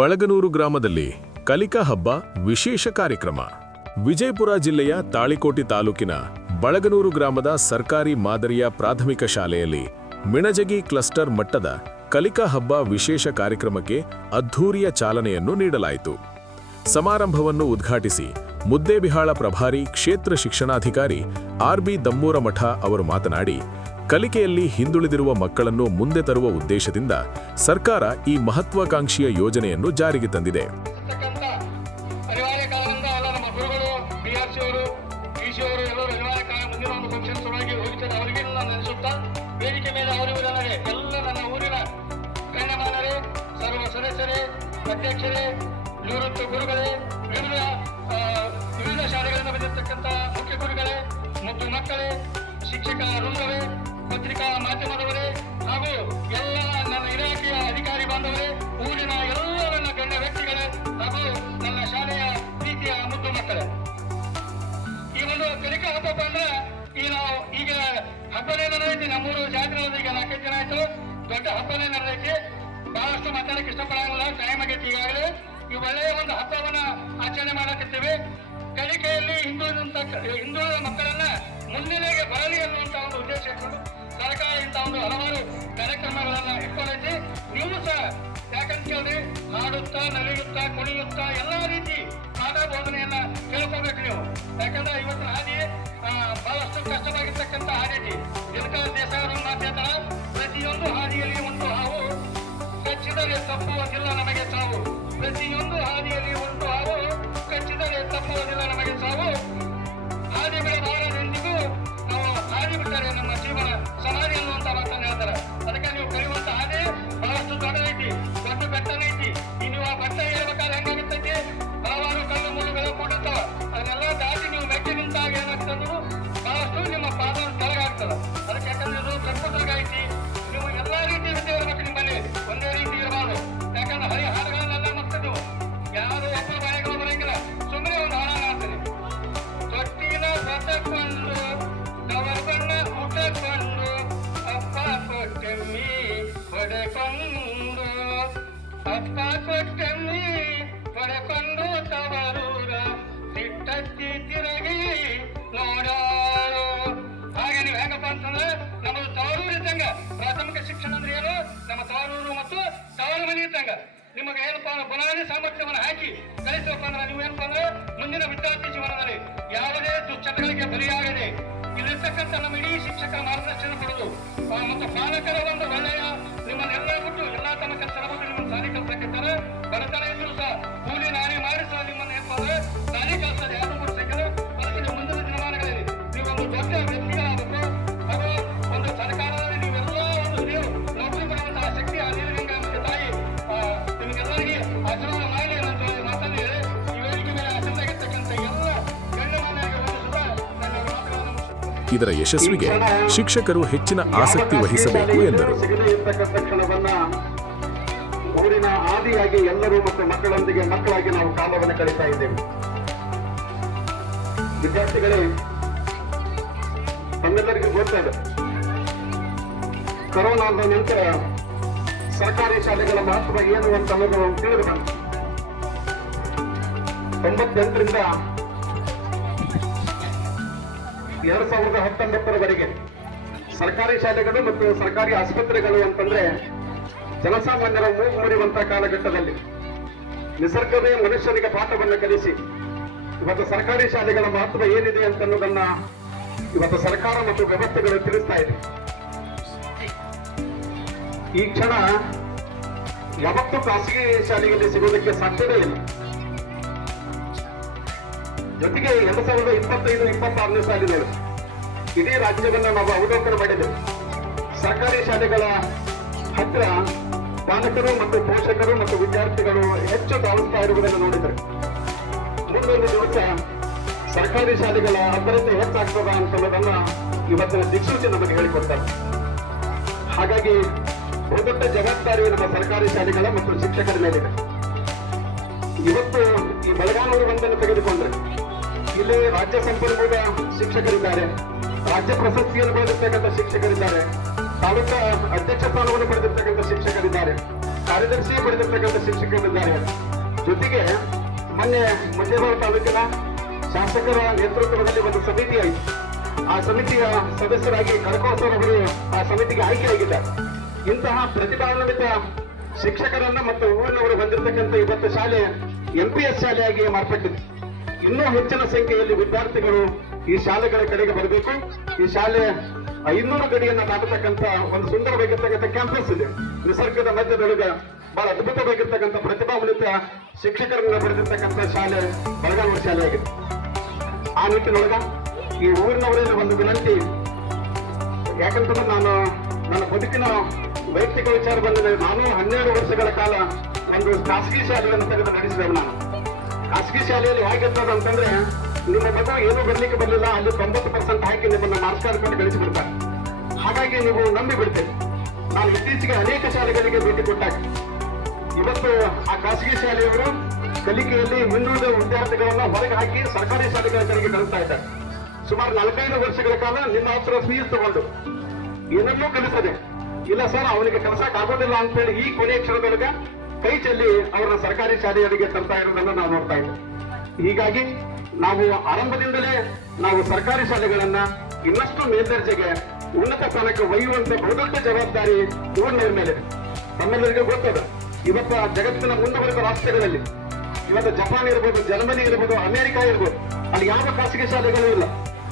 ಬಳಗನೂರು ಗ್ರಾಮದಲ್ಲಿ ಕಲಿಕಾ ಹಬ್ಬ ವಿಶೇಷ ಕಾರ್ಯಕ್ರಮ. ವಿಜಯಪುರ ಜಿಲ್ಲೆಯ ತಾಳಿಕೋಟೆ ತಾಲೂಕಿನ ಬಳಗನೂರು ಗ್ರಾಮದ ಸರ್ಕಾರಿ ಮಾದರಿಯ ಪ್ರಾಥಮಿಕ ಶಾಲೆಯಲ್ಲಿ ಮಿಣಜಗಿ ಕ್ಲಸ್ಟರ್ ಮಟ್ಟದ ಕಲಿಕಾ ಹಬ್ಬ ವಿಶೇಷ ಕಾರ್ಯಕ್ರಮಕ್ಕೆ ಅದ್ಧೂರಿಯ ಚಾಲನೆಯನ್ನು ನೀಡಲಾಯಿತು. ಸಮಾರಂಭವನ್ನು ಉದ್ಘಾಟಿಸಿ ಮುದ್ದೇಬಿಹಾಳ ಪ್ರಭಾರಿ ಕ್ಷೇತ್ರ ಶಿಕ್ಷಣಾಧಿಕಾರಿ ಆರ್.ಬಿ. ದಮ್ಮೂರಮಠ ಅವರು ಮಾತನಾಡಿ, ಕಲಿಕೆಯಲ್ಲಿ ಹಿಂದುಳಿದಿರುವ ಮಕ್ಕಳನ್ನು ಮುಂದೆ ತರುವ ಉದ್ದೇಶದಿಂದ ಸರ್ಕಾರ ಈ ಮಹತ್ವಾಕಾಂಕ್ಷಿಯ ಯೋಜನೆಯನ್ನು ಜಾರಿಗೆ ತಂದಿದೆ. ಅಧ್ಯಕ್ಷರೇ, ನಿವೃತ್ತ ಗುರುಗಳೇ, ವಿವಿಧ ಶಾಲೆಗಳಿಂದ ಬಂದಿರತಕ್ಕಂಥ ಮುಖ್ಯ ಗುರುಗಳೇ ಮತ್ತು ಮಕ್ಕಳೇ, ಶಿಕ್ಷಕ ವೃಂದವೇ, ಪತ್ರಿಕಾ ಮಾಧ್ಯಮದವರೇ ಹಾಗೂ ಎಲ್ಲ ನನ್ನ ಇಲಾಖೆಯ ಅಧಿಕಾರಿ ಬಾಂಧವರೇ, ಊರಿನ ಎಲ್ಲ ನನ್ನ ಗಣ್ಯ ವ್ಯಕ್ತಿಗಳೇ ಹಾಗೂ ನನ್ನ ಶಾಲೆಯ ಪ್ರೀತಿಯ ಮುದ್ದು ಮಕ್ಕಳೇ, ಈ ಒಂದು ಕಲಿಕಾ ಹಬ್ಬ ಅಂದ್ರೆ ಈಗ ಹಬ್ಬನೇ ನಡೆದೈತಿ. ನಮ್ಮೂರು ಜಾತ್ರೆ ಈಗ 4 ದಿನ ಆಯ್ತು. ದೊಡ್ಡ ಹಬ್ಬನೇ ನಡೆದೈತಿ. ಬಹಳಷ್ಟು ಮಾತಾಡಕ್ಕೆ ಇಷ್ಟಪಡಂಗಿಲ್ಲ, ಟೈಮ್ ಆಗೈತಿ. ಈಗಾಗಲೇ ಈ ಒಳ್ಳೆಯ ಒಂದು ಹಬ್ಬವನ್ನ ಆಚರಣೆ ಮಾಡಕತ್ತೇವೆ. ಕಲಿಕೆಯಲ್ಲಿ ಹಿಂದುಳಿದ ಮಕ್ಕಳನ್ನ ಮುನ್ನೆಲೆಗೆ ಬರಲಿ ಅನ್ನುವಂತ ಒಂದು ಉದ್ದೇಶ ಇಟ್ಕೊಂಡು ಸರ್ಕಾರ ಇಂಥ ಒಂದು ಹಲವಾರು ಕಾರ್ಯಕ್ರಮಗಳನ್ನ ಇಟ್ಕೊಂಡೈತಿ. ನೀವು ಸಹ ಯಾಕಂತ ಕೇಳಿ ಹಾಡುತ್ತಾ, ನಲಿಯುತ್ತಾ, ಕುಣಿಯುತ್ತಾ ಎಲ್ಲಾ ರೀತಿ ಪಾಠ ಬೋಧನೆಯನ್ನ ಕೇಳ್ಕೋಬೇಕು ನೀವು. ಯಾಕಂದ್ರೆ ಇವತ್ತಿನ ಹಾದಿ ಬಹಳಷ್ಟು ಕಷ್ಟವಾಗಿರ್ತಕ್ಕಂಥ ಹಾದಿ. ದಿನಕರ ದೇಸಾಯರು ಮಾತಾಡ್ತಾರ, ಪ್ರತಿಯೊಂದು ಹಾದಿಯಲ್ಲಿ ಉಂಟು ಹಾವು, ಕಚ್ಚಿದರೆ ತಪ್ಪುವುದಿಲ್ಲ ನಮಗೆ ಸಾವು. ಪ್ರತಿಯೊಂದು ಹಾದಿಯಲ್ಲಿ ಉಂಟು ಹಾವು, ಕಚ್ಚಿದರೆ ತಪ್ಪುವುದಿಲ್ಲ ನಮಗೆ ಸಾವು. ಹಾದಿ ಬಿಡಬಾರದೆಂದಿಗೂ ನಾವು ಹಾದಿ ಬಿಟ್ಟರೆ ನಮ್ಮ ಜೀವನ ಸಮಾಧಿ ಅನ್ನುವಂತ ಮಾತನ್ನು ಹೇಳ್ತಾರೆ. ಅದಕ್ಕೆ ನೀವು ಕಲಿಯುವಂತ ಹಾದಿ ಬಹಳಷ್ಟು ದೊಡ್ಡದೈತಿ, ದೊಡ್ಡ ಬೆಟ್ಟನೈತಿ. ನೀವು ಆ ಬೆಟ್ಟ ಹೇಳ್ಬೇಕಾದ್ರೆ ಹೆಂಗಾಗುತ್ತೈತಿ, ಹಲವಾರು ಕಲ್ಲು ಮುಳ್ಳುಗಳು ಕೂಡಿರ್ತಾವ. ಅದನ್ನೆಲ್ಲ ದಾಟಿ ನೀವು ಮೆಟ್ಟಿ ನಿಂತಾಗ ಏನಾಗ್ತಂದ್ರು ಬಹಳಷ್ಟು ನಿಮ್ಮ ಪಾದ ಕೆಳಗಾಗ್ತದ. ಅದಕ್ಕೆ ಯಾಕಂದ್ರೆ ಇದು ಕರ್ಕೋಟೈತಿ. ನೀವು ಎಲ್ಲಾ ರೀತಿ ವಿದ್ಯೆ ಇರಬೇಕು ನಿಮ್ಮಲ್ಲಿ, ಒಂದೇ ರೀತಿ ಇರಬಾರ್ದು. ಯಾಕಂದ್ರೆ ಹಾಡುಗಳನ್ನೆಲ್ಲ ಮಕ್ಕಳು ಯಾರು ಒಬ್ಬ ಬಾಯಿಗಳು ಬರಂಗಿಲ್ಲ, ಸುಮ್ಮನೆ ಒಂದು ಹಾಡ ಮಾಡ್ತೀನಿ. ತೊಟ್ಟಿನ ಬತಕೊಂಡು ದವರ್ಬಣ್ಣ ಊಟಕೊಂಡು ಅಪ್ಪ ಕೊಟ್ಟೆಮ್ಮಿ ಹೊಡೆಕೊಂಡು, ಅಪ್ಪ ಕೊಟ್ಟೆಮ್ಮಿ ಹೊಡೆಕೊಂಡು ತವರೂರ ಸಿಟ್ಟತ್ತಿ ತಿರುಗಿ ನೋಡಾಳು. ಹಾಗೆ ನೀವು ಹೇಗಪ್ಪ ಅಂತಂದ್ರೆ ನಮ್ಮದು ತವರೂರು ಇದ್ದಂಗ. ಪ್ರಾಥಮಿಕ ಶಿಕ್ಷಣ ಅಂದ್ರೆ ಏನು, ನಮ್ಮ ತವರೂರು ಮತ್ತು ತವರು ಮನೆ ಇದ್ದಂಗ. ನಿಮಗೆ ಏನಪ್ಪ ಅಂದ್ರೆ ಬುನಾದಿ ಸಾಮರ್ಥ್ಯವನ್ನು ಹಾಕಿ ಕಲಿಸಬೇಕು ಅಂದ್ರೆ ನೀವು ಏನಪ್ಪ ಅಂದ್ರೆ ಮುಂದಿನ ವಿದ್ಯಾರ್ಥಿ ಜೀವನದಲ್ಲಿ ಯಾವುದೇ ದುಶ್ಚಟಗಳಿಗೆ ಬಲಿಯಾಗದೆ ಇಲ್ಲಿರ್ತಕ್ಕಂಥ ನಮ್ಮ ಇಡೀ ಶಿಕ್ಷಕರ ಮಾರ್ಗದರ್ಶನ ಕೊಡೋದು ಮತ್ತು ಪಾಲಕರ ಒಂದು ಒಳ್ಳೆಯ ನಿಮ್ಮನ್ನೆಲ್ಲ ಬಿಟ್ಟು ಎಲ್ಲಾ ತಮ್ಮ ಕೆಲಸ ಬಿಟ್ಟು ನಿಮ್ಮನ್ನು ಸಾಲಿ ಕಲ್ಸಕ್ಕಿದ್ದಾರೆ. ಬಡತನ ಇದ್ರು ಸಹ ಕೂಲಿ ನಾರಿ ಮಾಡಿ ಸಹ ನಿಮ್ಮನ್ನು ಏನಪ್ಪ ಅಂದ್ರೆ ಸಾಲಿ ಕಲ್ಸೋದು ಯಾರು ಕೊಡ್ಸಕ್ಕಿಲ್ಲ. ಅದಕ್ಕೆ ನೀವು ಮುಂದಿನ ದಿನಮಾನಗಳಲ್ಲಿ ನೀವು ಒಂದು ದೊಡ್ಡ ವ್ಯಕ್ತಿಗಳಾಗಬೇಕು. ಹಾಗೂ ಒಂದು ಸರ್ಕಾರದಲ್ಲಿ ನೀವೆಲ್ಲ ಒಂದು ನೀವು ನೌಕರಿ ಕೊಡುವಂತಹ ಶಕ್ತಿ ಆ ನೀರಿನ ಮತ್ತೆ ತಾಯಿ ನಿಮಗೆಲ್ಲರಿಗೆ ಆಶೀರ್ವಾದ ಮಾಡಿ ಅನ್ನೋ ಮಾತನ್ನು ಹೇಳಿ ಈ ವೇದಿಕೆ ಮೇಲೆ ಆಸಕ್ತರಾಗಿರ್ತಕ್ಕಂಥ ಎಲ್ಲ ಗಣ್ಯಮಾನ್ಯರಿಗೆ ಒಂದು ಸಹ ನನ್ನ ಮಾತುಗಳನ್ನು ಇದರ ಯಶಸ್ವಿಗೆ ಶಿಕ್ಷಕರು ಹೆಚ್ಚಿನ ಆಸಕ್ತಿ ವಹಿಸಬೇಕು ಎಂದರು. ಊರಿನ ಆದಿಯಾಗಿ ಎಲ್ಲರೂ ಮತ್ತು ಮಕ್ಕಳೊಂದಿಗೆ ಮಕ್ಕಳಾಗಿ ನಾವು ಕಾಲವನ್ನು ಕಳೀತಾ ಇದ್ದೇವೆ. ವಿದ್ಯಾರ್ಥಿಗಳೇ, ತಮ್ಮೆಲ್ಲರಿಗೂ ಗೊತ್ತದೆ, ಕೊರೋನಾದ ನಂತರ ಸರ್ಕಾರಿ ಶಾಲೆಗಳ ಮಹತ್ವ ಏನು ಅಂತ ಅನ್ನೋದು ತಿಳಿದು ಬಂತು. 98ರಿಂದ 2019ರವರೆಗೆ ಸರ್ಕಾರಿ ಶಾಲೆಗಳು ಮತ್ತು ಸರ್ಕಾರಿ ಆಸ್ಪತ್ರೆಗಳು ಅಂತಂದ್ರೆ ಜನಸಾಮಾನ್ಯರ ಮೂಗು ಮುರಿಯುವಂತಹ ಕಾಲಘಟ್ಟದಲ್ಲಿ ನಿಸರ್ಗವೇ ಮನುಷ್ಯನಿಗೆ ಪಾಠವನ್ನು ಕಲಿಸಿ ಇವತ್ತು ಸರ್ಕಾರಿ ಶಾಲೆಗಳ ಮಹತ್ವ ಏನಿದೆ ಅಂತ ಅನ್ನೋದನ್ನ ಇವತ್ತು ಸರ್ಕಾರ ಮತ್ತು ವ್ಯವಸ್ಥೆಗಳು ತಿಳಿಸ್ತಾ ಇದೆ. ಈ ಕ್ಷಣ ಯಾವತ್ತೂ ಖಾಸಗಿ ಶಾಲೆಯಲ್ಲಿ ಸಿಗೋದಕ್ಕೆ ಸಾಧ್ಯವೇ ಇಲ್ಲ. ಜೊತೆಗೆ 2025-26ನೇ ಸಾಲಿನಲ್ಲಿ ಇಡೀ ರಾಜ್ಯವನ್ನ ನಾವು ಅವಲೋಕನ ಮಾಡಿದ್ದೇವೆ. ಸರ್ಕಾರಿ ಶಾಲೆಗಳ ಹತ್ತಿರ ಪಾಲಕರು ಮತ್ತು ಪೋಷಕರು ಮತ್ತು ವಿದ್ಯಾರ್ಥಿಗಳು ಹೆಚ್ಚು ಧಾವಿಸ್ತಾ ಇರುವುದನ್ನು ನೋಡಿದರೆ ಮುಂದೊಂದು ದಿವಸ ಸರ್ಕಾರಿ ಶಾಲೆಗಳ ಅಭದ್ರತೆ ಹೆಚ್ಚಾಗ್ತದ ಅಂತನ್ನೋದನ್ನ ಇವತ್ತಿನ ದಿಕ್ಸೂಚಿ ನಮಗೆ ಹೇಳಿಕೊಡ್ತಾರೆ. ಹಾಗಾಗಿ ಬಹುದೊಡ್ಡ ಜವಾಬ್ದಾರಿ ನಮ್ಮ ಸರ್ಕಾರಿ ಶಾಲೆಗಳ ಮತ್ತು ಶಿಕ್ಷಕರ ಮೇಲಿದೆ. ಇವತ್ತು ಈ ಬೆಳಗಾನೂರು ಒಂದನ್ನು ತೆಗೆದುಕೊಂಡ್ರೆ ಇಲ್ಲಿ ರಾಜ್ಯ ಸಂಪನ್ಮೂಲ ಶಿಕ್ಷಕರಿದ್ದಾರೆ, ರಾಜ್ಯ ಪ್ರಶಸ್ತಿಯನ್ನು ಪಡೆದಿರ್ತಕ್ಕಂಥ ಶಿಕ್ಷಕರಿದ್ದಾರೆ, ತಾಲೂಕಾ ಅಧ್ಯಕ್ಷ ಸ್ಥಾನವನ್ನು ಪಡೆದಿರ್ತಕ್ಕಂಥ ಶಿಕ್ಷಕರಿದ್ದಾರೆ. ಕಾರ್ಯದರ್ಶಿ ಪಡೆದಿರ್ತಕ್ಕಂಥ ಶಿಕ್ಷಕರಿದ್ದಾರೆ. ಜೊತೆಗೆ ಮೊನ್ನೆ ಮಂಡ್ಯದ ತಾಲೂಕಿನ ಶಾಸಕರ ನೇತೃತ್ವದಲ್ಲಿ ಒಂದು ಸಮಿತಿ ಆಯಿತು. ಆ ಸಮಿತಿಯ ಸದಸ್ಯರಾಗಿ ಕಡಕೋಸರ್ ಅವರು ಆ ಸಮಿತಿಗೆ ಆಯ್ಕೆಯಾಗಿದ್ದಾರೆ. ಇಂತಹ ಪ್ರತಿಭಾನ್ವಿತ ಶಿಕ್ಷಕರನ್ನ ಮತ್ತು ಊರಿನವರು ಹೊಂದಿರತಕ್ಕಂಥ ಇವತ್ತು ಶಾಲೆ MPS ಶಾಲೆಯಾಗಿ ಮಾರ್ಪಟ್ಟಿದೆ. ಇನ್ನೂ ಹೆಚ್ಚಿನ ಸಂಖ್ಯೆಯಲ್ಲಿ ವಿದ್ಯಾರ್ಥಿಗಳು ಈ ಶಾಲೆಗಳ ಕಡೆಗೆ ಬರಬೇಕು. ಈ ಶಾಲೆ 500 ಗಡಿಯನ್ನ ದಾಟತಕ್ಕಂಥ ಒಂದು ಸುಂದರವಾಗಿರ್ತಕ್ಕಂಥ ಕ್ಯಾಂಪಸ್ ಇದೆ. ನಿಸರ್ಗದ ಮಧ್ಯದೊಳಗೆ ಬಹಳ ಅದ್ಭುತವಾಗಿರ್ತಕ್ಕಂಥ ಪ್ರತಿಭಾನ್ವಿತ ಶಿಕ್ಷಕರನ್ನ ಪಡೆದಿರ್ತಕ್ಕಂಥ ಶಾಲೆ ಬೆಳಗಾವಿ ಶಾಲೆಯಾಗಿದೆ. ಆ ನಿಟ್ಟಿನೊಳಗ ಈ ಊರಿನವರಲ್ಲಿ ಒಂದು ವಿನಂತಿ, ಯಾಕಂತಂದ್ರೆ ನಾನು ನನ್ನ ಬದುಕಿನ ವೈಯಕ್ತಿಕ ವಿಚಾರ ಬಂದರೆ ನಾನು 12 ವರ್ಷಗಳ ಕಾಲ ಒಂದು ಖಾಸಗಿ ಶಾಲೆಯನ್ನು ತೆಗೆದು ನಡೆಸಿದೆವು. ನಾನು ಖಾಸಗಿ ಶಾಲೆಯಲ್ಲಿ ಹೇಗಿರ್ತದೆ ಅಂತಂದ್ರೆ, ನಿಮ್ಮ ಮಗು ಏನೂ ಬರ್ಲಿಕ್ಕೆ ಬರಲಿಲ್ಲ, ಅಲ್ಲಿ 90% ಹಾಕಿ ನಿಮ್ಮನ್ನ ಮಾರ್ಕ್ಸ್ ಕಾರ್ಡ್ ಕೊಟ್ಟು ಕಳಿಸಿಬಿಡ್ತಾರೆ. ಹಾಗಾಗಿ ನೀವು ನಂಬಿ ಬಿಡ್ತೇನೆ. ನಾನು ಇತ್ತೀಚೆಗೆ ಅನೇಕ ಶಾಲೆಗಳಿಗೆ ಭೇಟಿ ಕೊಟ್ಟಾಗ ಇವತ್ತು ಆ ಖಾಸಗಿ ಶಾಲೆಯವರು ಕಲಿಕೆಯಲ್ಲಿ ಹಿಂದುಳಿದ ವಿದ್ಯಾರ್ಥಿಗಳನ್ನ ಹೊರಗೆ ಹಾಕಿ ಸರ್ಕಾರಿ ಶಾಲೆಗಳ ಕಡೆಗೆ ಕಳಿಸ್ತಾ ಇದ್ದಾರೆ. ಸುಮಾರು 45 ವರ್ಷಗಳ ಕಾಲ ನಿಮ್ಮ ಹತ್ರ ಫೀಸ್ ತಗೊಂಡು ಏನನ್ನೂ ಕಲಿಸದೆ, ಇಲ್ಲ ಸರ್ ಅವನಿಗೆ ಕಲಿಸಕ್ ಆಗೋದಿಲ್ಲ ಅಂತೇಳಿ ಈ ಕೊನೆಯ ಕ್ಷಣದೊಳಗೆ ಕೈ ಚೆಲ್ಲಿ ಅವರನ್ನ ಸರ್ಕಾರಿ ಶಾಲೆಯವರಿಗೆ ತರ್ತಾ ಇರೋದನ್ನು ನಾವು ನೋಡ್ತಾ ಇದ್ದೇವೆ. ಹೀಗಾಗಿ ನಾವು ಆರಂಭದಿಂದಲೇ ನಾವು ಸರ್ಕಾರಿ ಶಾಲೆಗಳನ್ನ ಇನ್ನಷ್ಟು ಮೇಲ್ದರ್ಜೆಗೆ ಉನ್ನತ ಸ್ಥಾನಕ್ಕೆ ಒಯ್ಯುವಂತ ಬಹುದೊಡ್ಡ ಜವಾಬ್ದಾರಿ ಊರಿನವರ ಮೇಲೆ. ತಮ್ಮೆಲ್ಲರಿಗೂ ಗೊತ್ತದ, ಇವತ್ತು ಜಗತ್ತಿನ ಮುಂದುವರೆದ ರಾಷ್ಟ್ರಗಳಲ್ಲಿ ಇವತ್ತು ಜಪಾನ್ ಇರ್ಬೋದು, ಜರ್ಮನಿ ಇರ್ಬೋದು, ಅಮೆರಿಕ ಇರ್ಬೋದು, ಅಲ್ಲಿ ಯಾವ ಖಾಸಗಿ ಶಾಲೆಗಳು ಇಲ್ಲ.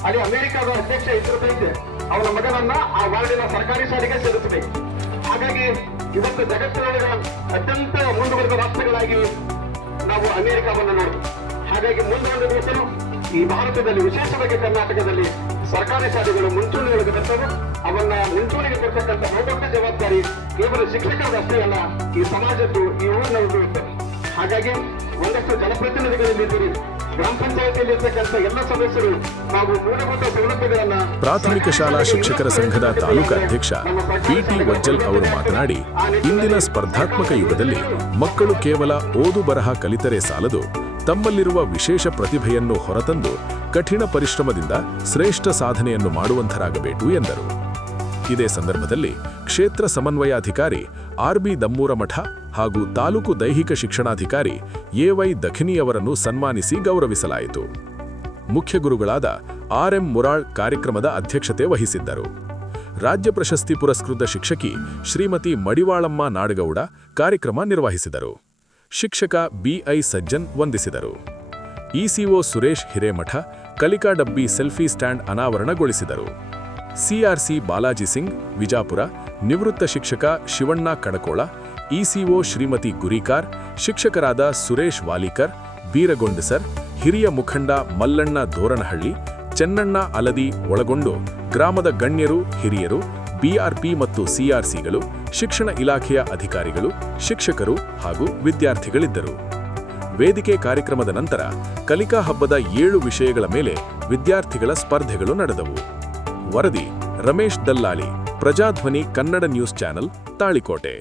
ಅಲ್ಲಿ ಅಮೆರಿಕದ ಅಧ್ಯಕ್ಷ ಇದ್ದಿರ್ತೈತೆ ಅವನ ಮಗನನ್ನ ಆ ವಾರ್ಡಿನ ಸರ್ಕಾರಿ ಶಾಲೆಗೆ ಸೇರಿಸಬೇಕು. ಹಾಗಾಗಿ ಇವತ್ತು ಜಗತ್ತಿನೊಳಗೆ ಅತ್ಯಂತ ಮುಂದುವರೆದ ರಾಷ್ಟ್ರಗಳಾಗಿ ನಾವು ಅಮೆರಿಕವನ್ನು ನೋಡ್ತೀವಿ. ಹಾಗಾಗಿ ಮುಂದೊಂದು ದಿವಸ ಈ ಭಾರತದಲ್ಲಿ, ವಿಶೇಷವಾಗಿ ಕರ್ನಾಟಕದಲ್ಲಿ ಸರ್ಕಾರಿ ಶಾಲೆಗಳು ಮುಂಚೂಣಿಯೊಳಗೆ ಬರ್ತವೆ. ಅವನ್ನ ಮುಂಚೂಣಿಗೆ ಕೊಡ್ತಕ್ಕಂಥ ಬಹುದೊಡ್ಡ ಜವಾಬ್ದಾರಿ ಕೇವಲ ಶಿಕ್ಷಕರಷ್ಟೇ ಅಲ್ಲ, ಈ ಸಮಾಜದ್ದು, ಈ ಊರಿನವ್ರದ್ದು ಇರ್ತದೆ. ಹಾಗಾಗಿ ಒಂದಷ್ಟು ಜನಪ್ರತಿನಿಧಿಗಳಿದ್ದೀರಿ, ಗ್ರಾಮ ಪಂಚಾಯತಿಯಲ್ಲಿ ಇರ್ತಕ್ಕಂಥ ಎಲ್ಲ ಸದಸ್ಯರು ನಾವು ಮೂಲಭೂತ ಸೌಲಭ್ಯಗಳನ್ನ. ಪ್ರಾಥಮಿಕ ಶಾಲಾ ಶಿಕ್ಷಕರ ಸಂಘದ ತಾಲೂಕು ಅಧ್ಯಕ್ಷ PT ವಜ್ಜಲ್ ಅವರು ಮಾತನಾಡಿ, ಇಂದಿನ ಸ್ಪರ್ಧಾತ್ಮಕ ಯುಗದಲ್ಲಿ ಮಕ್ಕಳು ಕೇವಲ ಓದು ಬರಹ ಕಲಿತರೆ ಸಾಲದು, ತಮ್ಮಲ್ಲಿರುವ ವಿಶೇಷ ಪ್ರತಿಭೆಯನ್ನು ಹೊರತಂದು ಕಠಿಣ ಪರಿಶ್ರಮದಿಂದ ಶ್ರೇಷ್ಠ ಸಾಧನೆಯನ್ನು ಮಾಡುವಂತರಾಗಬೇಕು ಎಂದರು. ಇದೇ ಸಂದರ್ಭದಲ್ಲಿ ಕ್ಷೇತ್ರ ಸಮನ್ವಯಾಧಿಕಾರಿ RB ದಮ್ಮೂರಮಠ ಹಾಗೂ ತಾಲೂಕು ದೈಹಿಕ ಶಿಕ್ಷಣಾಧಿಕಾರಿ AY ದಖಿನಿಯವರನ್ನು ಸನ್ಮಾನಿಸಿ ಗೌರವಿಸಲಾಯಿತು. ಮುಖ್ಯ ಗುರುಗಳಾದ RM ಮುರಾಳ್ ಕಾರ್ಯಕ್ರಮದ ಅಧ್ಯಕ್ಷತೆ ವಹಿಸಿದ್ದರು. ರಾಜ್ಯ ಪ್ರಶಸ್ತಿ ಪುರಸ್ಕೃತ ಶಿಕ್ಷಕಿ ಶ್ರೀಮತಿ ಮಡಿವಾಳಮ್ಮ ನಾಡಗೌಡ ಕಾರ್ಯಕ್ರಮ ನಿರ್ವಹಿಸಿದರು. ಶಿಕ್ಷಕ BI ಸಜ್ಜನ್ ವಂದಿಸಿದರು. ECO ಸುರೇಶ್ ಹಿರೇಮಠ ಕಲಿಕಾ ಡಬ್ಬಿ ಸೆಲ್ಫಿ ಸ್ಟ್ಯಾಂಡ್ ಅನಾವರಣಗೊಳಿಸಿದರು. CRC ಬಾಲಾಜಿ ಸಿಂಗ್ ವಿಜಾಪುರ, ನಿವೃತ್ತ ಶಿಕ್ಷಕ ಶಿವಣ್ಣ ಕಡಕೋಳ, ECO ಶ್ರೀಮತಿ ಗುರಿಕಾರ್, ಶಿಕ್ಷಕರಾದ ಸುರೇಶ್ ವಾಲಿಕರ್, ಬೀರಗೊಂಡಸರ್, ಹಿರಿಯ ಮುಖಂಡ ಮಲ್ಲಣ್ಣ ದೋರನಹಳ್ಳಿ, ಚೆನ್ನಣ್ಣ ಅಲದಿ ಒಳಗೊಂಡು ಗ್ರಾಮದ ಗಣ್ಯರು, ಹಿರಿಯರು, BRP ಮತ್ತು CRCಗಳು, ಶಿಕ್ಷಣ ಇಲಾಖೆಯ ಅಧಿಕಾರಿಗಳು, ಶಿಕ್ಷಕರು ಹಾಗೂ ವಿದ್ಯಾರ್ಥಿಗಳಿದ್ದರು. ವೇದಿಕೆ ಕಾರ್ಯಕ್ರಮದ ನಂತರ ಕಲಿಕಾ ಹಬ್ಬದ 7 ವಿಷಯಗಳ ಮೇಲೆ ವಿದ್ಯಾರ್ಥಿಗಳ ಸ್ಪರ್ಧೆಗಳು ನಡೆದವು. ವರದಿ ರಮೇಶ್ ದಲ್ಲಾಳಿ, ಪ್ರಜಾಧ್ವನಿ ಕನ್ನಡ ನ್ಯೂಸ್ ಚಾನೆಲ್, ತಾಳಿಕೋಟೆ.